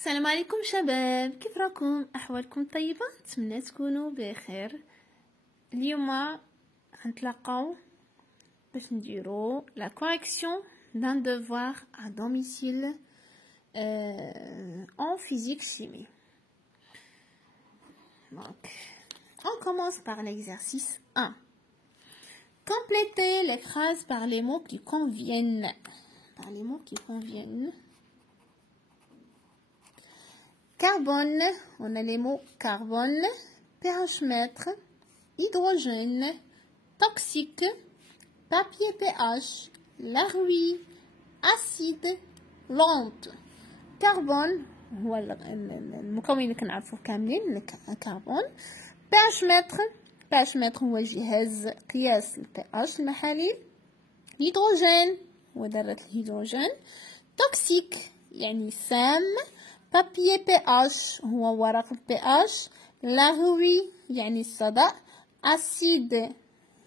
السلام عليكم شباب، كيف راكم؟ احوالكم طيبه؟ نتمنى تكونوا بخير. اليوم غنتلاقاو باش نديرو لا كوريكسيون دان devoir à domicile en physique chimie. Donc on commence par l'exercice 1. Complétez les phrases par les mots qui conviennent. Par les mots qui conviennent. Carbone, on a les mots carbone, pH mètre, hydrogène, toxique, papier pH, larue, acide, lente. Carbone هو المكون اللي كنعرفوه كاملين كربون. pH متر هو جهاز قياس البي المحاليل. هيدروجين هو ذرة الهيدروجين. توكسيك يعني سام. papier pH هو ورق pH. larue يعني الصدأ. acide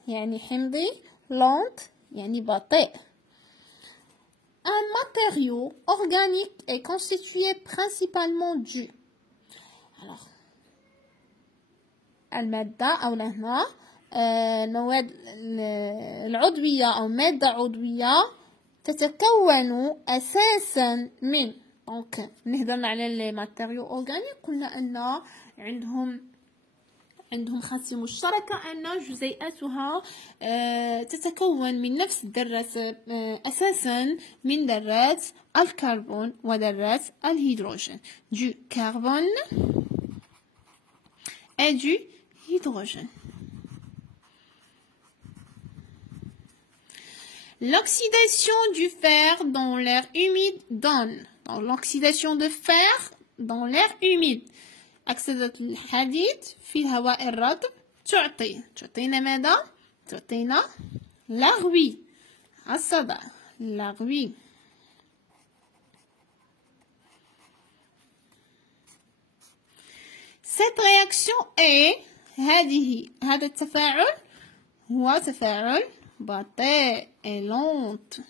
يعني حمضي. lente يعني بطيء. Un matériau organique est constitué principalement du. Alors, المادة أو هنا المواد العضوية أو مادة عضوية تتكون أساسا من. دونك نهضرنا على لي ماتيريو أورغانيك، قلنا أن عندهم خاصية مشتركة أن جزيئاتها تتكون من نفس الذرات، أساسا من ذرات الكربون وذرات الهيدروجين. du carbone et du hydrogène. L'oxydation du fer dans l'air humide donne. Donc, l'oxydation de fer dans l'air humide. أكسدة الحديد في الهواء الرطب تعطينا ماذا؟ تعطينا larue الصدأ. larue. Cette réaction est هذا التفاعل هو تفاعل بطيء et lente.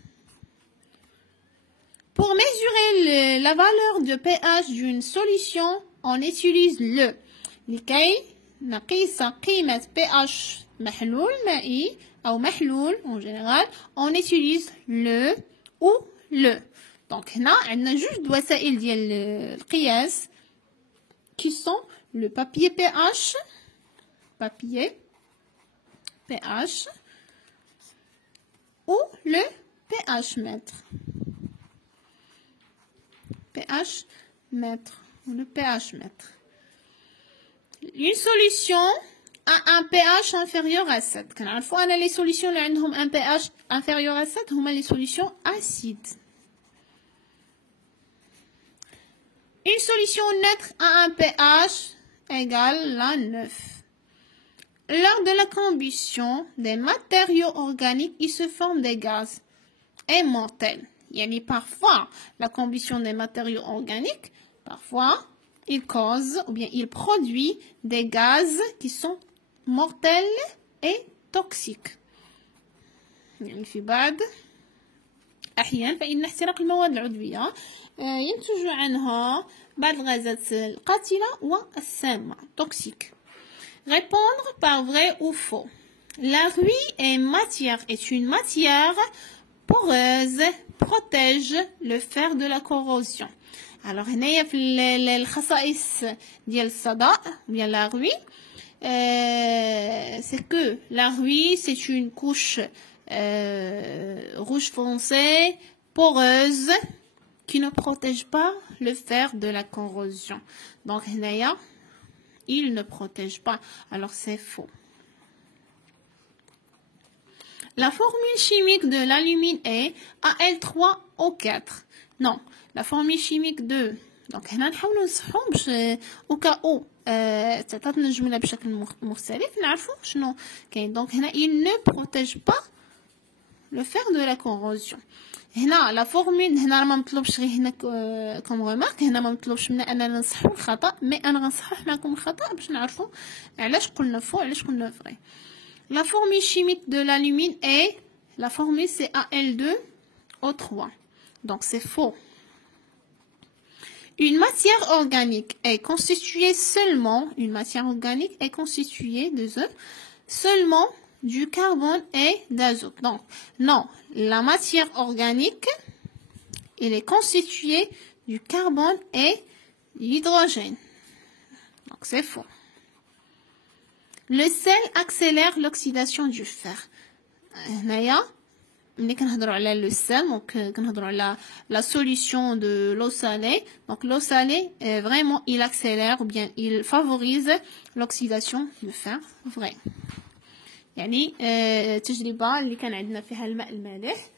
Pour mesurer la valeur de pH d'une solution, on utilise le. لكي نقيس قيمة pH محلول مائي أو محلول en général, on utilise le ou le. Donc هنا عندنا جوج وسائل ديال القياس qui sont le papier pH ou le pH mètre. Le pH mètre. Une solution a un pH inférieur à 7. كنعرفوا أنا les solutions اللي عندهم un pH inférieur à 7 هما les solutions acides. Une solution neutre a un pH égal à 9. Lors de la combustion des matériaux organiques, il se forme des gaz immortels. Yani parfois, la combustion des matériaux organiques, parfois, il cause ou bien il produit des gaz qui sont mortels et toxiques. يعني في بعض أحيان فإن احتراق المواد العضوية ينتج عنها بعض الغازات القاتلة والسامة toxiques. Répondre par vrai ou faux. La rouille est une matière poreuse, protège le fer de la corrosion. Alors هنايا في الخصائص ديال الصدأ ديال la rouille, c'est que la rouille c'est une couche rouge foncé, poreuse, qui ne protège pas le fer de la corrosion. Donc هنايا il ne protège pas. Alors c'est faux. La formule chimique de l'alumine est Al3O4. Non, la formule chimique de. Donc هنا نحاولوا نصحوا باش au cas où تعطاتنا الجملة بشكل مختلف نعرفوا شنو كاين. Donc هنا il ne protège pas le fer de la corrosion. هنا لا فورمول هنا ما مطلوبش غير هنا كوم ريمارك، هنا ما مطلوبش منا اننا نصحوا الخطا، مي انا غنصحح معكم الخطا باش نعرفوا علاش قلنا فو علاش قلنا فري. La formule chimique de l'alumine est, la formule c'est Al2O3. Donc c'est faux. Une matière organique est constituée seulement, une matière organique est constituée de seulement du carbone et d'azote. Donc, non, la matière organique, elle est constituée du carbone et de l'hydrogène. Donc, c'est faux. Le sel accélère l'oxydation du fer. هنايا ملي كنهضروا على لو سel donc كنهضروا على la solution de l'eau salée. Donc l'eau salée vraiment il accélère ou bien il favorise l'oxydation du fer. Vrai. يعني التجربة اللي كان عندنا فيها الماء المالح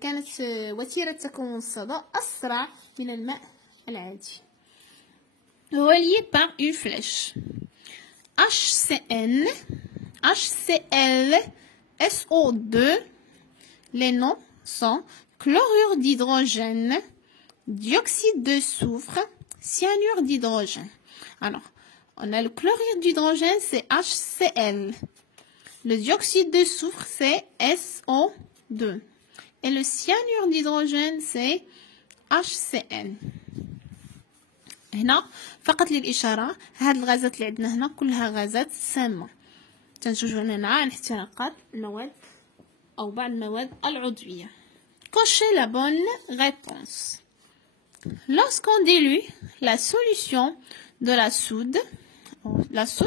كانت وتيرة تكون الصدى أسرع من الماء العادي. Relié par une flèche. HCN, HCl, SO2, les noms sont chlorure d'hydrogène, dioxyde de soufre, cyanure d'hydrogène. Alors, on a le chlorure d'hydrogène, c'est HCl. Le dioxyde de soufre, c'est SO2. Et le cyanure d'hydrogène, c'est HCl. هنا فقط للإشارة هاد الغازات اللي عندنا هنا كلها غازات سامة تنتج هنا عن احتراقات المواد أو بعض المواد العضوية. Cochez la bonne réponse. Lorsqu'on dilue la solution de la soude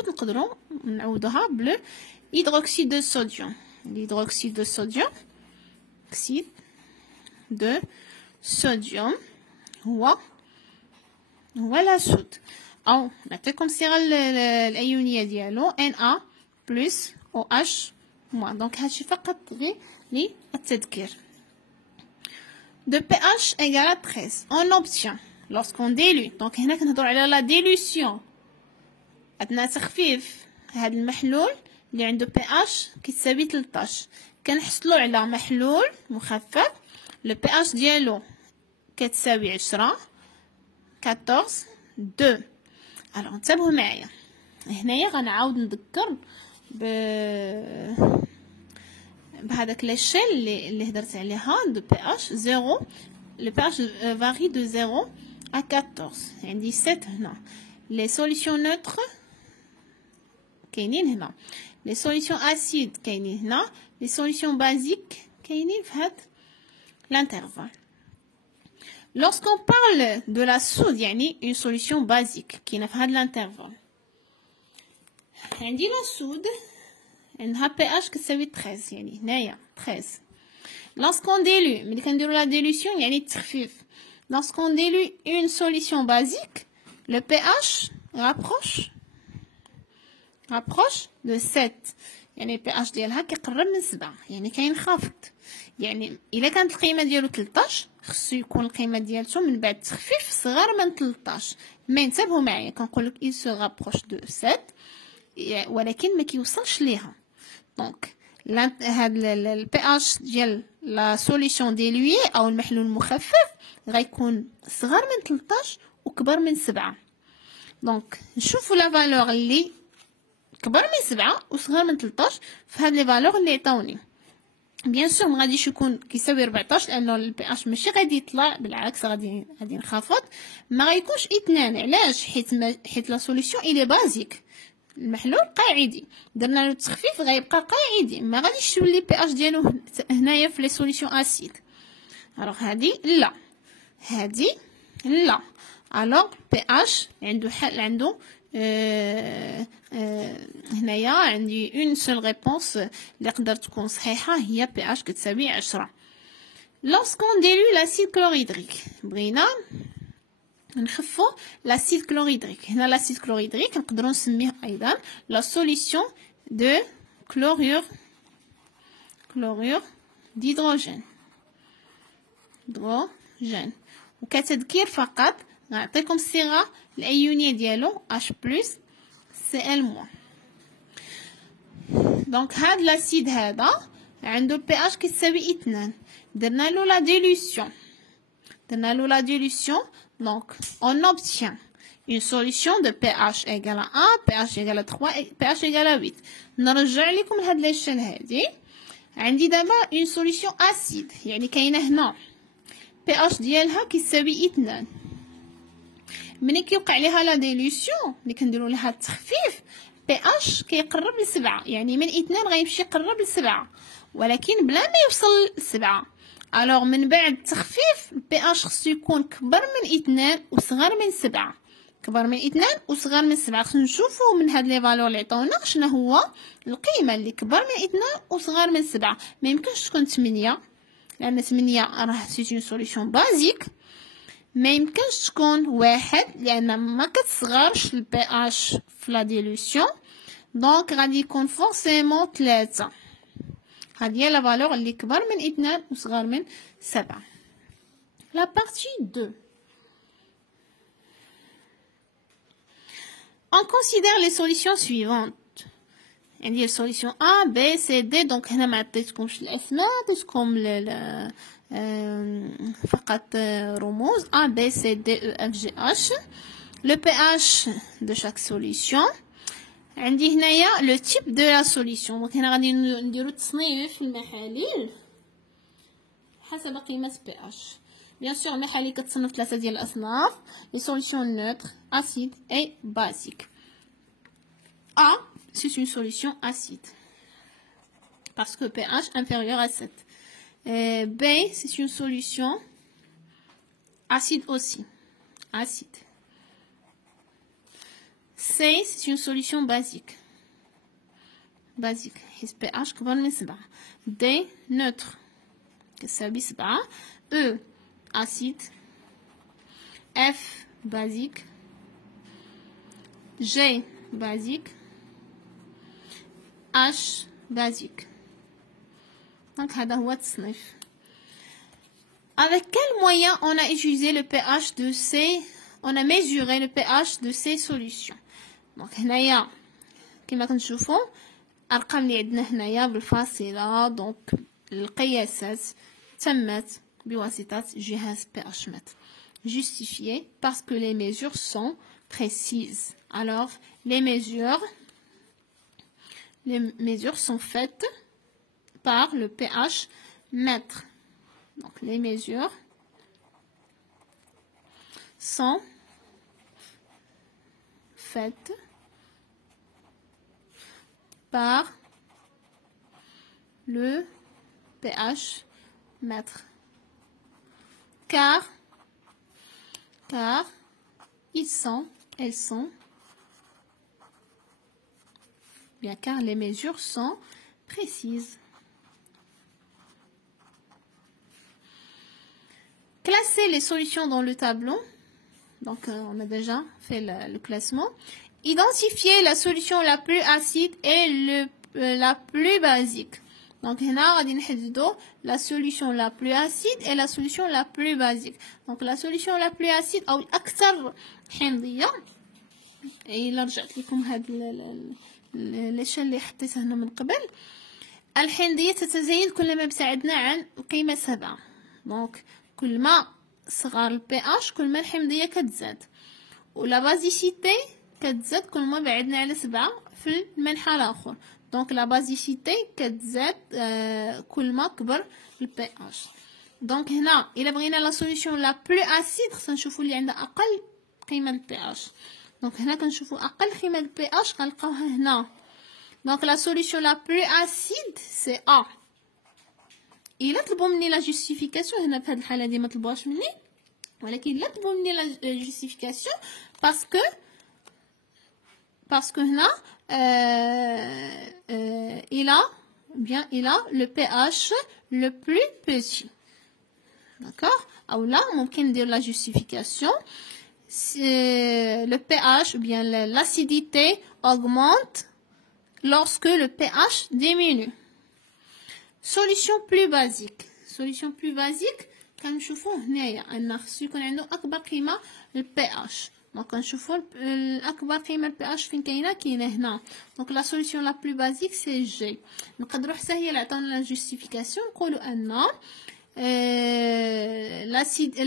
نقدروا نعوضها بالhydroxyde de sodium. L'hydroxyde de sodium, oxyde de sodium هو لا سود أو نعطيكم الصيغة الأيونية ديالو Na plus OH moins. Donc هادشي فقط غير للتذكير. De pH égale à 13 on obtient lorsqu'on dilue. Donc هنا كنهضروا على la dilution. عندنا تخفيف هاد المحلول اللي عنده pH كيتساوي 13 كنحصلوا على محلول مخفف le pH ديالو كتساوي 10 14 2. alors انتبهوا معايا هنايا غنعاود نذكر بهذاك لاشيل اللي هضرت عليها دو بي اش 0 لو بي اش varie de 0 à 14 عندي 7 هنا لي سوليسيون نوتر كاينين هنا لي سوليسيون اسيد كاينين هنا لي سوليسيون بازيك كاينين في هاد l'intervalle. Lorsqu'on parle de la soude يعني une solution basique كاينه في هاد l'intervalle عندي لا soude عندها pH كتساوي 13 يعني هنايا 13. Lorsqu'on dilue ملي كنديرو لا dilution يعني التخفيف lorsqu'on dilue une solution basique le pH rapproche de 7 يعني pH ديالها كيقرب من 7 يعني كينخفض يعني الا كانت القيمه ديالو 13 خصو يكون القيمه ديالته من بعد التخفيف صغر من 13 مي انتبهوا معايا كنقول لك il se rapproche de 7 ولكن ما كيوصلش ليها دونك هاد البي اتش ديال لا سوليسيون ديلوي او المحلول المخفف غيكون صغر من 13 وكبر من 7 دونك نشوفوا لا فالور اللي كبر من 7 وصغر من 13 في هاد لي فالور اللي عطاوني بيان سور ما غاديش يكون كيساوي 14 لانه البي اتش ماشي غادي يطلع بالعكس غادي ينخفض ما غيكونش 2 علاش حيت لا سوليسيون الي بازيك المحلول قاعدي درنا له التخفيف غيبقى قاعدي ما غاديش تولي بي اتش ديالو هنايا في لي سوليسيون اسيد الوغ هادي لا الوغ بي اتش عنده حل عنده هنايا عندي اون سول ريبونس اللي قدر تكون صحيحه هي بي اتش كتساوي 10. lorsqu'on dilue l'acide chlorhydrique بغينا نخفوا l'acide chlorhydrique هنا l'acide chlorhydrique نقدروا نسميه ايضا la solution de chlorure d'hydrogène وكتذكير فقط نعطيكم الصيغه الايونيه ديالو H+Cl-. دونك هاد لاسيد هذا عنده البي اتش كتساوي 2 درنا له لا ديلوسيون donc on obtient une solution de pH égale à 1 pH égale à 3 et pH égale à 8 نرجع لكم لهاد لاشين هادي عندي دابا une solution acide يعني كاينه هنا pH ديالها كيساوي 2 ملي كيوقع ليها لا ديليسيون ملي كنديروا لها التخفيف بي اش كيقرب ل7 يعني من 2 غيمشي يقرب ل7 ولكن بلا ما يوصل ل7 الوغ من بعد التخفيف بي اش خصو يكون كبر من 2 وصغر من 7 كبر من 2 وصغر من 7 خصنا نشوفوا من هاد لي فالور اللي عطاونا شنو هو القيمه اللي كبر من 2 وصغر من 7 ما يمكنش تكون 8 لان 8 راه سي اون سوليوشن بازيك ما يمكنش تكون 1 لان ما كتصغرش البي اش في لا ديلوسيون دونك غادي يكون فورسيمون 3 هذه هي لا فالور اللي كبر من 2 وصغر من 7 لا بارتي 2. On considère les solutions suivantes. عندي les solutions A, B, C, D. Donc هنا ما عطيتكمش الأسماء عطيتكم فقط رموز A, B, C, D, E, F, G, H. Le pH de chaque solution. عندي هنايا le type de la solution. Donc هنا غادي نديرو تصنيف المحاليل حسب قيمة pH. Bien sûr, المحاليل كتصنف 3 ديال الأصناف les solutions neutres, acides et basiques. A, c'est une solution acide parce que pH inférieur à 7. B, c'est une solution acide aussi, acide. C, c'est une solution basique, basique. pH كبر من 7. D, neutre كتساوي 7. E, acide. F, basique. G, basique. H, basique. Donc, هذا هو التصنيف. Avec quel moyen on a utilisé le pH de ces... On a mesuré le pH de ces solutions. Donc, هنايا كما كنشوفوا الأرقام اللي عندنا هنايا بالفاصلة. Donc, القياسات تمت بواسطة جهاز pH-mètre. Justifié parce que les mesures sont précises. Alors, les mesures sont faites par le pH-mètre. Donc, les mesures sont faites par le pH-mètre. Car elles sont, bien car les mesures sont précises. Classer les solutions dans le tableau. Donc, on a déjà fait le classement. Identifier la solution la plus acide et la plus basique. Donc, هنا غادي نحددو la solution la plus acide et la solution la plus basique. Donc, la solution la plus acide أو الأكثر حمضية. إلا رجعت لكم هاد الاشياء اللي حطيتها هنا من قبل. الحمضية تتزايد كلما ابتعدنا عن قيمة 7. دونك كل ما صغر البي اش كل ما الحمضية كتزاد. ولا بازيسيتي كتزاد كل ما بعدنا على 7 في المنحى الآخر. دونك لا بازيسيتي كتزاد كل ما كبر البي اش. دونك هنا الا بغينا لا سوليوشن لا بلو اسيد خصنا نشوفوا اللي عندها اقل قيمه البي اش. دونك هنا كنشوفوا اقل قيمه البي اش كنلقاوها هنا. دونك لا سوليوشن لا بلو اسيد سي ا. الا طلبوا مني لا جوستيفيكاسيون هنا في هذه الحاله دي ما طلبوهاش مني ولكن لا طلبوا مني لا جوستيفيكاسيون باسكو هنا il a le pH le plus petit. D'accord? Ou là, on peut dire la justification. Le pH ou bien l'acidité augmente lorsque le pH diminue. Solution plus basique. Solution plus basique, quand nous faisons un arsu qu'on a nous أكبر قيمة le pH. Donc, كنشوفوا الأكبر قيمة البي اش فين كاينة هنا. دونك لا سوليسيون لا بلو بازيك سي جي. نقدروا حتى هي اللي عطاونا لا جوستيفيكاسيون نقولوا ان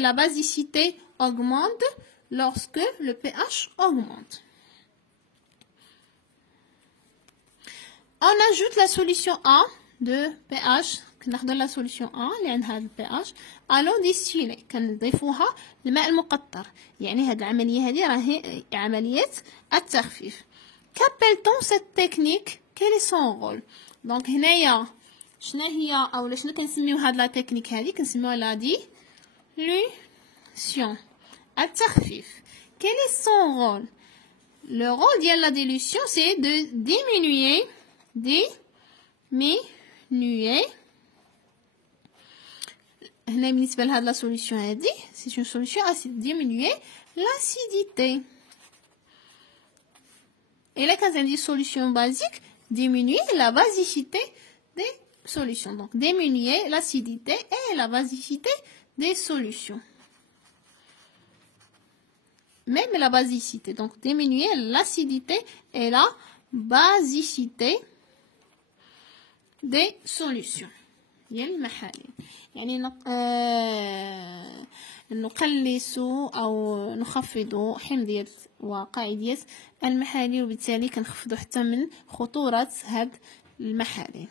la basicité augmente lorsque le pH augmente. On ajoute la solution A de pH كناخدو لا سوليسيون ا اللي عندها البي اش الو ديستيلي كنضيفوها الماء المقطر. يعني هاد العمليه هذه راهي عمليه التخفيف. كابيلتون سيت تكنيك كيلي سون رول. دونك هنايا شنو هي اولا شنو كنسميو هاد لا تكنيك هذه كنسميوها لا ديلوسيون التخفيف. كيلي سون رول؟ Le rôle de la dilution, c'est de diminuer هنا بالنسبة لهاد لا سوليسيون هادي c'est une solution à diminuer l'acidité. Et là, quand on dit solution basique, diminuer la basicité des solutions. Donc, diminuer l'acidité et la basicité des solutions. Même la basicité. Donc, diminuer l'acidité et la basicité des solutions. يعني نقلص أو نخفض حمضية وقاعدية المحاليل وبالتالي كنخفضوا حتى من خطورة هاد المحاليل.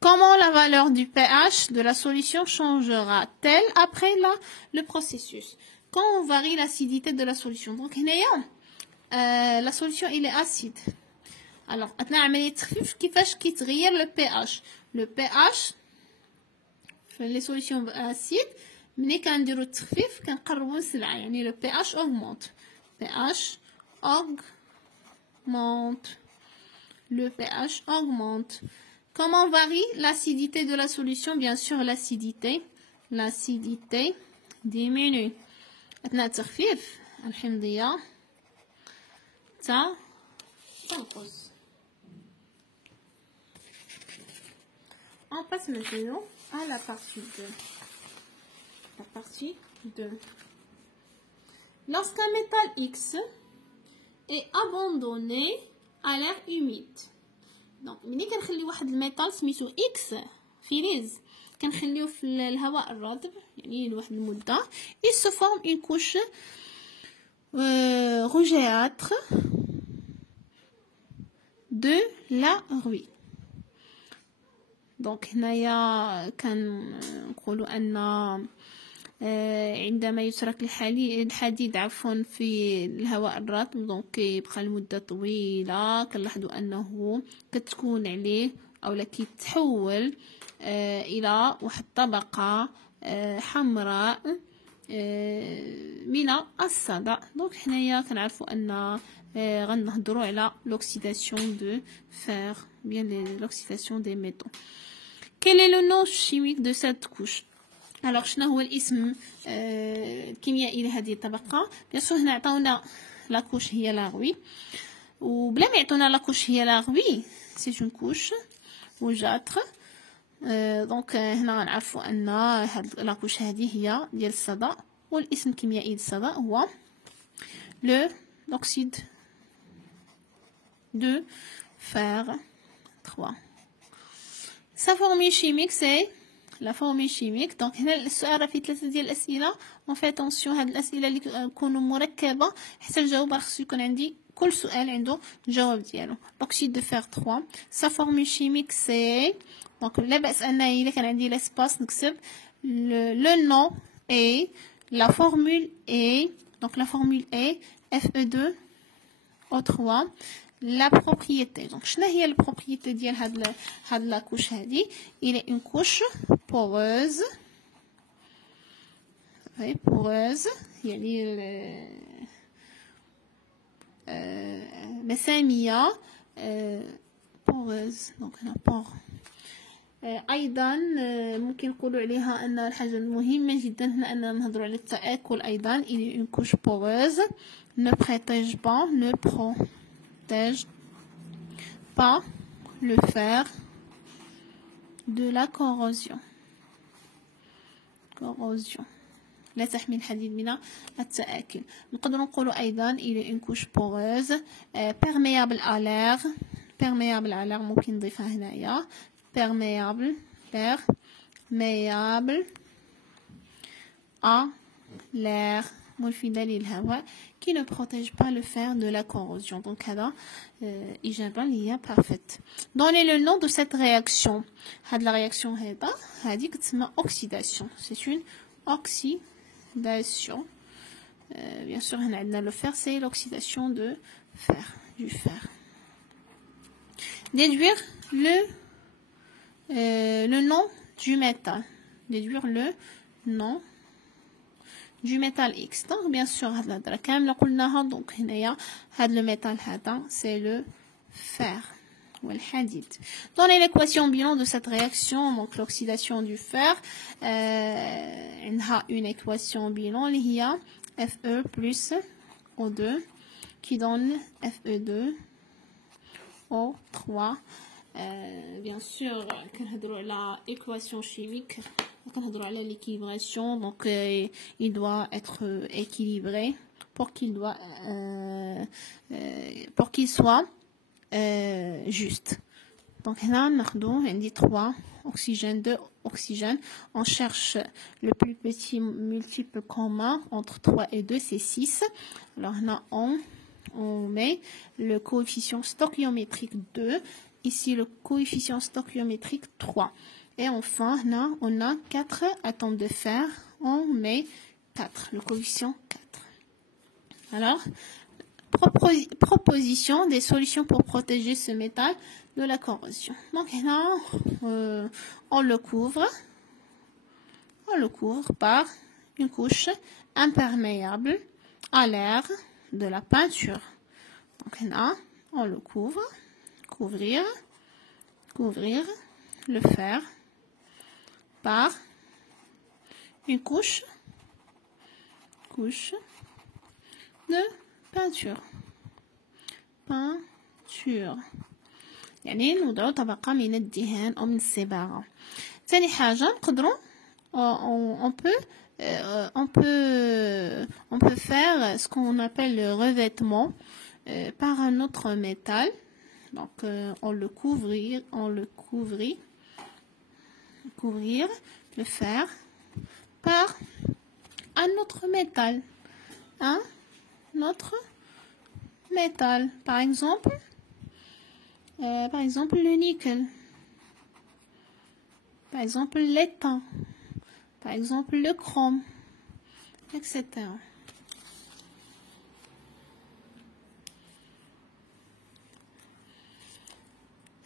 Comment la valeur du pH de la solution changera-t-elle après le processus? Quand on varie l'acidité de la solution. Donc la solution il est acide. Alors أثناء عملية التخفيف كيفاش كيتغير le pH. Le pH في les solutions acides ملي كنديرو التخفيف كنقربو السلعة يعني le pH augmente. pH augmente. Le pH augmente. Comment varie l'acidité de la solution? Bien sûr l'acidité diminue. أثناء التخفيف الحمضية تنقص. On passe maintenant à la partie 2. La partie 2. Lorsqu'un métal X est abandonné à l'air humide. Donc ملي كنخلي واحد الميتال سميتو X فلز كنخليوه في الهواء الرطب يعني لواحد المدة il se forme une couche rougeâtre de la ruille. دونك هنايا كنقولوا ان عندما يترك الحديد في الهواء الرطب دونك كيبقى لمده طويله كنلاحظوا انه كتكون عليه اولا كيتحول الى واحد الطبقه حمراء من الصدأ. دونك حنايا كنعرفوا ان غنهضروا على l'oxydation de fer bien l'oxydation des métaux. Quel est le nom chimique de cette couche? Alors شنو هو الاسم الكيميائي لهذه الطبقه؟ bien sûr هنا عطاونا لا كوش هي لا غوي وبلا ما يعطونا لا كوش هي لا غوي سي اون كوش rougeâtre. دونك هنا غنعرفوا ان هاد لا كوش هذه هي ديال الصدأ والاسم الكيميائي للصدأ هو l'oxyde de fer 3. Sa formule chimique c'est la formule chimique. Donc هنا السؤال راه فيه 3 ديال الاسئله on fait attention هاد الاسئله اللي يكونوا مركبه حتى الجواب راه خصو يكون عندي كل سؤال عنده الجواب ديالو. l'oxyde de fer 3 sa formule chimique c'est donc لا باس ان الا كان عندي l'espace نكتب le nom et la formule est donc la formule est Fe2O3. La propriété. Donc شنو هي البروبريتي ديال هاد لا كوش هادي؟ il est une couche poreuse. poreuse يعني مسامية poreuse. donc هنا pore. ايضا ممكن نقولوا عليها ان الحاجه المهمه جدا هنا اننا نهضروا على التآكل ايضا. il est une couche poreuse ne protège pas le fer de la corrosion. لا تحمي الحديد من التآكل. نقدر نقولوا ايضا il est une couche poreuse perméable à l'air. ممكن نضيفها هنايا perméable à l'air ملفدة للهواء qui ne protège pas le fer de la corrosion. Donc هذا إجابة اللي هي parfaite. Donnez le nom de cette réaction. هاد la réaction هذا هذه كتسمى oxydation. C'est une oxydation. Bien sûr هنا عندنا le fer, c'est l'oxydation de fer, du fer. Déduire le nom du métal. Déduire le nom du métal X. Donc bien sûr هاد الهضره كامله قلناها. donc هنايا هاد le métal هذا c'est le fer ou le hadid. Donnez l'équation bilan de cette réaction. Donc l'oxydation du fer عندها une équation bilan اللي هي Fe plus O2 qui donne Fe2 O3. Bien sûr كنهضروا على équation chimique, كنهضروا على l'équilibration. donc il doit être équilibré pour qu'il soit juste. donc هنا ناخذو عندي 3 oxygène, 2 oxygène. On cherche le plus petit multiple commun entre 3 et 2, c'est 6. Alors là, on met le coefficient stoichiométrique 2. Ici, le coefficient stoichiométrique 3. Et enfin, là, on a 4 atomes de fer. On met 4, le coefficient 4. Alors, proposition des solutions pour protéger ce métal de la corrosion. Donc là, on le couvre par une couche imperméable à l'air de la peinture. donc là, on le couvrir le fer par une couche de peinture. يعني نوضعو طبقة من الدهان أو من الصباغة. ثاني حاجة نقدرو on peut faire ce qu'on appelle le revêtement par un autre métal. donc on le couvrir le fer par un autre métal. Notre métal, par exemple le nickel, par exemple l'étain, par exemple le chrome, etc.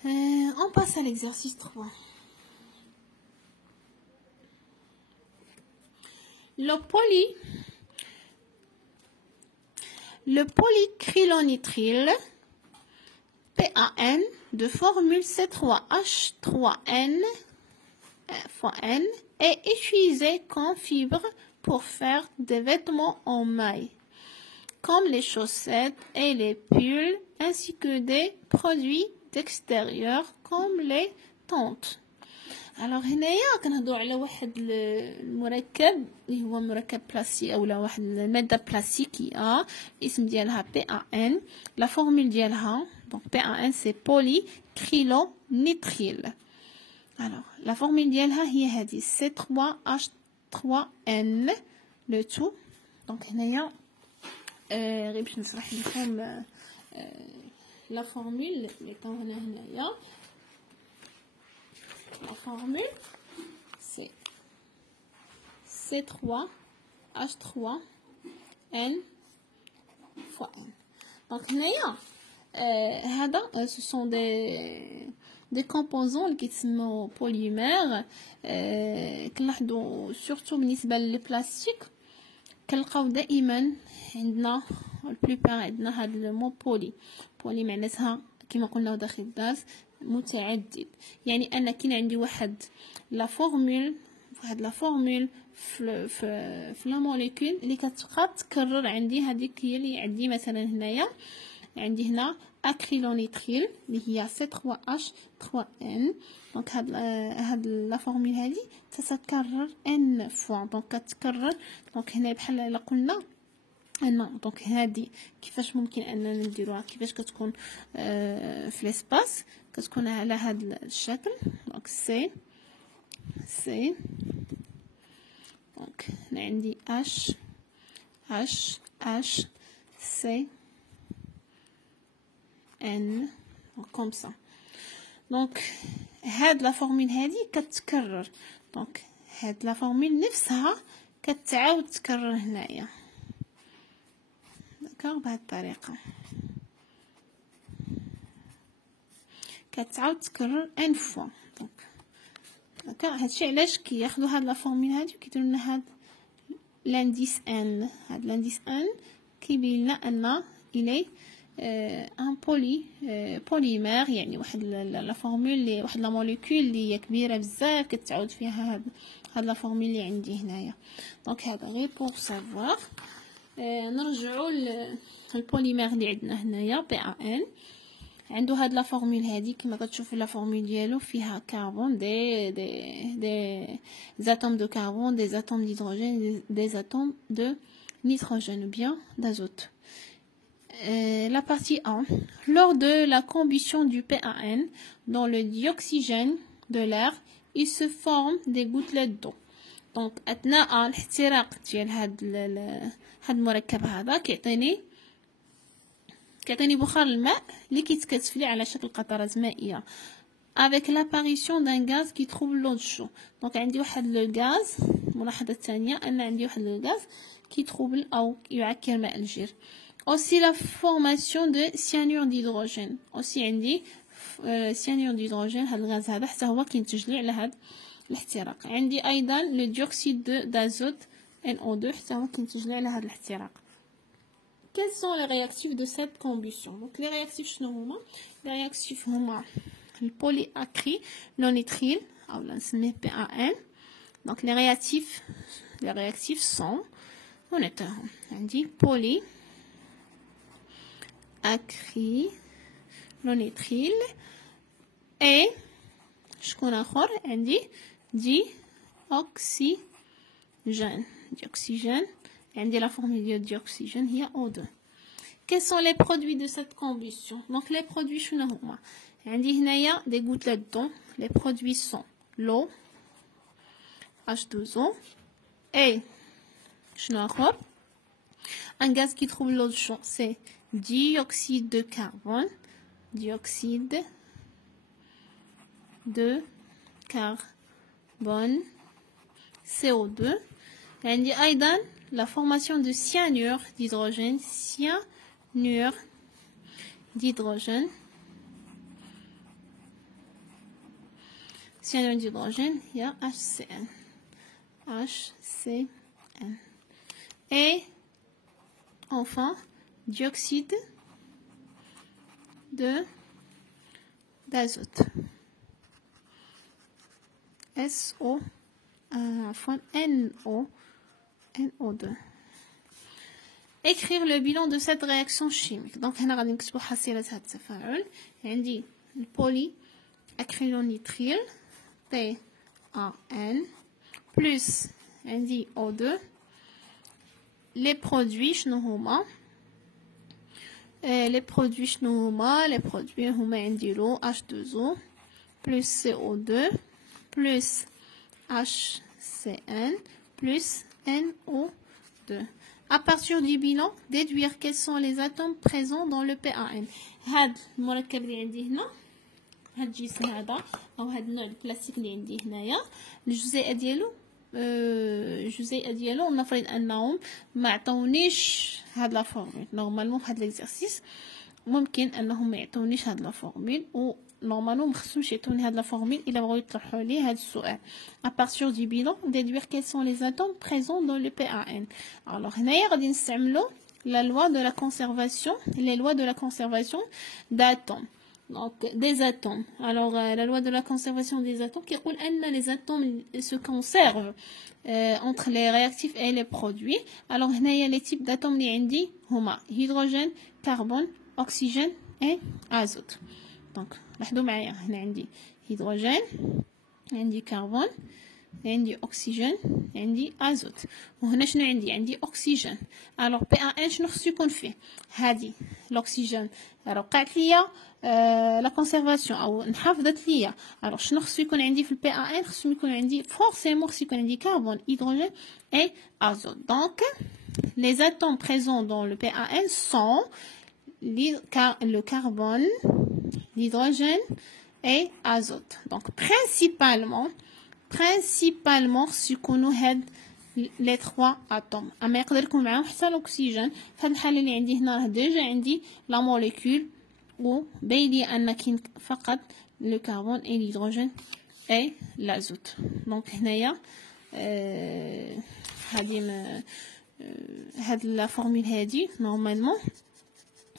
On passe à l'exercice 3. Le polycrylonitrile PAN de formule C3H3N fois N est utilisé comme fibre pour faire des vêtements en maille, comme les chaussettes et les pulls, ainsi que des produits d'extérieur comme les tentes. alors هنايا كنهضروا على واحد المركب اللي هو مركب بلاستيك اولا واحد الماده بلاستيكيه الاسم ديالها PAN. لا فورمول ديالها donc PAN c'est polycrylonitrile. alors la formule ديالها هي هذه C3H3N le tout. donc هنايا غير باش نشرح لكم la formule اللي كاينه هنايا. La formule, c'est C3H3N fois N. Donc, ce sont des composants qui sont polymères. Surtout بالنسبة للبلاستيك كنلقاو دائما عندنا البلوبار عندنا هذا المو بولي معناتها كما قلنا داخل الدرس متعدد. يعني انا كاين عندي واحد لا فورمول في لا موليكول اللي كتبقى تكرر عندي. هذيك هي اللي عندي مثلا هنايا عندي هنا اكريلونيتريل اللي هي C3H3N. دونك هاد لا فورمول هذه تتكرر ان فوا دونك كتكرر. دونك هنا بحال الا قلنا دونك هذه كيفاش ممكن اننا نديروها كيفاش كتكون في ليسباس كتكون على هذا الشكل. دونك سي دونك هنا عندي H C N comme ça. Donc هاد لا فورمول هادي كتكرر. دونك هاد لا فورمول نفسها كتعاود تكرر هنايا. داكوغ بهاد الطريقه كتعاود تكرر ان فوا. دونك داكوغ هادشي علاش كياخدو هاد لا فورمول هادي وكيديروا لنا هاد لانديس ان. هاد لانديس ان كيبين لنا ان الي ان بوليمير، يعني واحد لا فورمول اللي واحد لا موليكول اللي هي كبيره بزاف كتعاود فيها هاد لا فورمول اللي عندي هنايا. دونك هذا غير بور سافوار. نرجعوا للبوليمير اللي عندنا هنايا بي ا ان. عنده هاد لا فورمول هادي كما كتشوفوا لا فورمول ديالو فيها كربون دي atomes de carbone, des atomes d'hydrogène, des atomes de nitrogène ou bien d'azote. La partie 1. Lors de la combustion du PAN dans le dioxygène de l'air, il se forme des gouttelettes d'eau. Donc أثناء الاحتراق ديال هاد المركب هذا كيعطيني بخار الماء اللي كيتكثف لي على شكل قطرات مائية avec l'apparition d'un gaz qui trouble l'eau chaude. Donc عندي واحد لو غاز. الملاحظة الثانية أن عندي واحد لو غاز qui trouble أو يعكر ماء الجير. Aussi la formation de cyanure d'hydrogène. Aussi عندي cyanure d'hydrogène. هاد الغاز هذا حتى هو كينتج لي على هاد الاحتراق. عندي أيضا le dioxyde d'azote NO2 حتى هو كينتج لي على هاد الاحتراق. Quels sont les réactifs de cette combustion? Donc les réactifs شنو هما؟ les réactifs هما البوليأكريلونيتريل أو نسميه PAN. Donc les réactifs sont هناهم عندي polyakrylonitrile et شكون آخر عندي dioxygène. عندي la formule de dioxygène هي O2. Quels sont les produits de cette combustion? Donc les produits شنو هما؟ عندي هنايا des gouttelettes d'eau. Les produits sont l'eau H2O et شنو آخر؟ un gaz qui trouble l'eau chaude, c'est dioxyde de carbone. CO2. عندي أيضا la formation de cyanure d'hydrogène. Cyanure d'hydrogène, il y a HCN. Et enfin, dioxyde d'azote. NO2. Écrire le bilan de cette réaction chimique. Donc هنا غادي نكتبوا حصيلة هذا التفاعل. عندي البوليأكريلونيتريل PAN plus عندي O2. les produits شنو هما؟ les produits شنو هما؟ les produits هما عندي l'eau H2O plus CO2 plus HCN plus NO2. À partir du bilan, déduire quels sont les atomes présents dans le PAN. هاد المركب اللي عندي هنا، هاد الجسم هذا أو هاد النوع البلاستيك اللي عندي هنايا، الجزيئة ديالو نفرض أنهم ما عطونيش هاد لا فورمول. نورمالمون هاد ليكزارسيس ممكن أنهم ما يعطونيش هاد لا فورمول، و نورمالمون مخصهمش يعطوني هاد لا فورمول إلا بغاو يطرحوا لي هاد السؤال. à partir du bilan déduire quels sont les atomes présents dans le PAN. alors هنايا غادي نستعملوا la loi de la conservation, les lois de la conservation d'atomes. Donc des atomes. Alors la loi de la conservation des atomes qui dit que les atomes se conservent entre les réactifs et les produits. Alors هنايا les types d'atomes اللي عندي هما hydrogène, carbone, oxygène et azote. Donc لاحظوا معايا هنا عندي hydrogène, عندي كربون، عندي أكسجين، عندي أزوت. وهنا شنو عندي أكسجين. alors PAN شنو خصو يكون فيه؟ هادي الأكسجين راه وقعت ليا لا كونسيرفاسيون أو انحفظت ليا. alors شنو خصو يكون عندي في PAN؟ خصو يكون عندي فورسيمون خصو يكون عندي كربون، هيدروجين اي أزوت. donc les atomes présents dans le PAN sont le carbone, l'hydrogène et azote. Donc, principalement, سيكونوا هاد les trois atomes. اما يقدر يكون معاهم حتى الاكسجين. في هاد الحاله اللي عندي هنا راه ديجا عندي لا موليكول وباين لي ان كاين فقط لو كربون اي l'hydrogène اي l'azote. دونك هنايا هاد لا فورمول هادي نورمالمون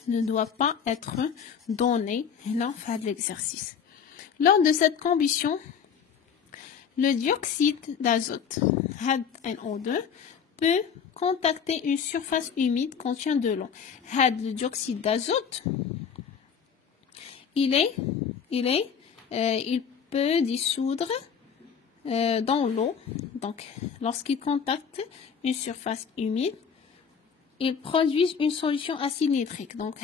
ne doit pas être donnée هنا في هاد l'exercice. Lors de cette combustion, le dioxyde d'azote, NO2, peut contacter une surface humide contient de l'eau. Le dioxyde d'azote, il peut dissoudre dans l'eau. Donc, lorsqu'il contacte une surface humide, il produit une solution acide nitrique. Donc,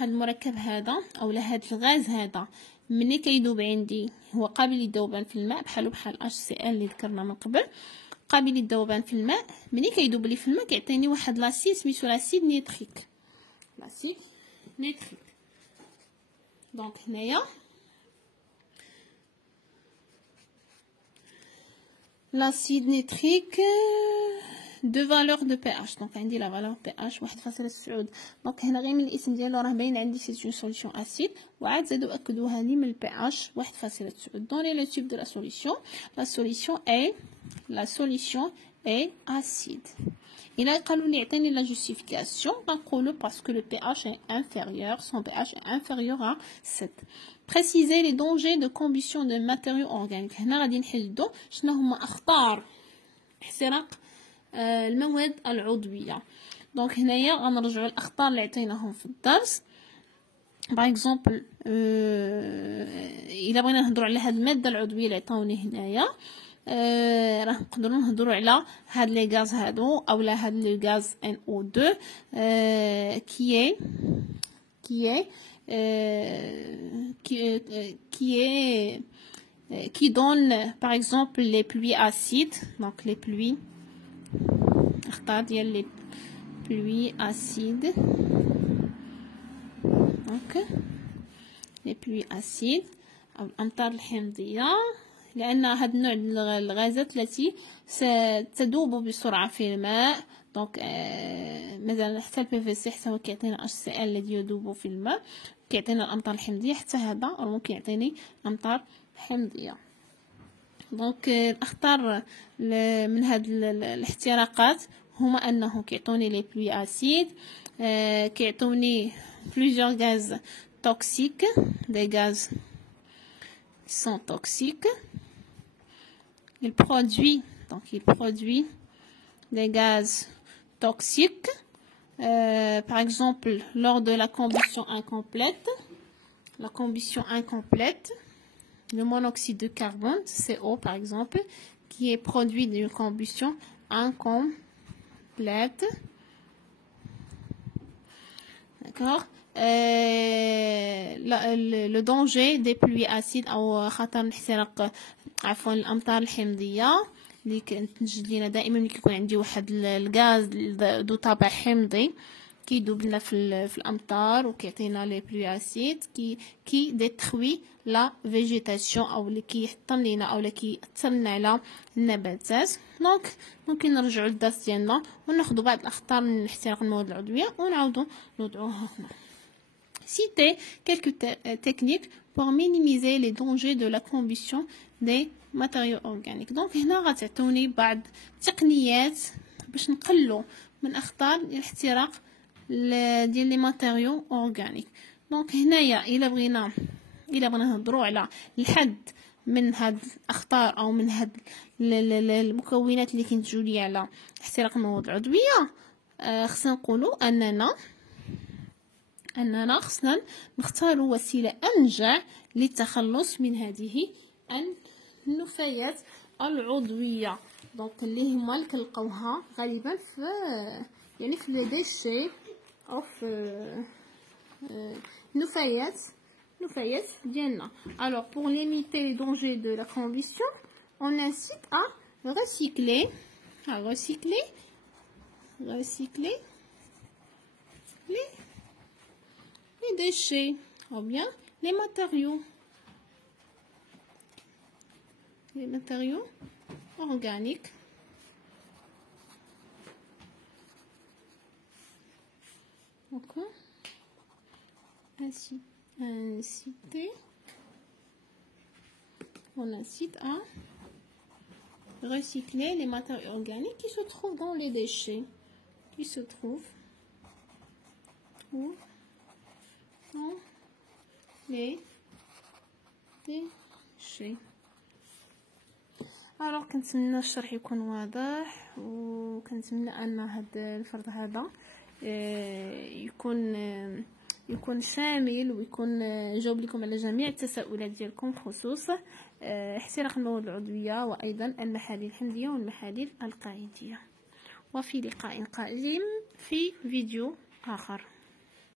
المركب هذا أو هذا الغاز هذا مني كيدوب عندي هو قابل للذوبان في الماء بحال HCl اللي ذكرنا من قبل. قابل للذوبان في الماء مني كيدوب لي في الماء كيعطيني واحد لاسيد سميتو لاسيد نيتريك. دونك هنايا l'acide nitrique de valeur de pH. Donc عندي la valeur pH 1.9. دونك هنا غير من الاسم ديالو راه باين عندي سي اون سوليوشن اسيد وعاد زادوا اكدوها لي من البي اتش 1.9. دوني لو تيب دو لا سوليوشن. la solution est acide. إلا قالوا لي عطيني لا جوستيفيكاسيون نقولوا باسكو لو pH est inférieur, son pH est inférieur à 7. Préciser les dangers de combustion de matériaux organiques. هنا غادي نحددوا شنو هما اخطار احتراق المواد العضويه. دونك هنايا غنرجعوا الاخطار اللي عطيناهم في الدرس. باغ اكزومبل الا بغينا نهضروا على هاد الماده العضويه اللي عطاوني هنايا راه نقدروا نهضروا على هاد لي غاز هادو اولا هاد لو غاز NO2 qui donne par exemple les pluies acides. Donc les pluies اختار ديال les pluies acides. Donc les pluies acides او الامطار الحمضيه لان هاد النوع من الغازات التي ستذوب بسرعه في الماء. دونك مثلا حتى الPVC حتى هو كيعطينا HCl الذي يذوب في الماء كيعطينا الامطار الحمضيه حتى هذا ممكن يعطيني امطار حمضيه. دونك الاخطار من هاد الاحتراقات هما انه كيعطوني لي بلوي اسيد كيعطوني plusieurs gaz toxiques, des gaz qui sont toxiques. Il produit des gaz toxiques. Par exemple, lors de la combustion incomplète, le monoxyde de carbone, CO par exemple, qui est produit d'une combustion incomplète. D'accord. Le danger des pluies acides أو خطر الاحتراق عفوا الأمطار الحمضية اللي كتنتج لينا دائما ملي كيكون عندي واحد الغاز ذو طابع حمضي كيدوب لنا في الامطار وكيعطينا لي بلوي اسيد كي ديتروي لا فيجيتاسيون او اللي كيحطم لينا او اللي كيأثر لنا على النباتات. دونك ممكن نرجعوا للدرس ديالنا وناخذوا بعض الاخطار من احتراق المواد العضويه ونعاودوا نوضعوها هنا. Citer quelques techniques pour minimiser les dangers de la combustion des matériaux organiques. Donc هنا غتعطوني بعض تقنيات باش نقلوا من اخطار الاحتراق ديال لي ماتيريو اورغانيك. دونك هنايا الا بغينا نهضروا على الحد من هاد الاخطار او من هاد المكونات اللي كينتجوا لي على احتراق المواد العضويه خصنا نقولوا اننا خصنا نختاروا وسيله انجع للتخلص من هذه النفايات العضويه. دونك اللي هما اللي كنلقاوها غالبا في لي ديشي او في نفايات ديالنا. Alors pour limiter les dangers de la combustion, on incite à recycler recycler les déchets ou bien les matériaux organiques. D'accord. On incite à recycler les matériaux organiques qui se trouvent dans les déchets, dans les déchets. alors كنتمنى الشرح يكون واضح، وكنتمنى ان هذا الفرض هذا يكون شامل، ويكون جاوب لكم على جميع التساؤلات ديالكم بخصوص احتراق المواد العضوية، وايضا المحاليل الحمضية والمحاليل القاعدية. وفي لقاء قادم في فيديو آخر.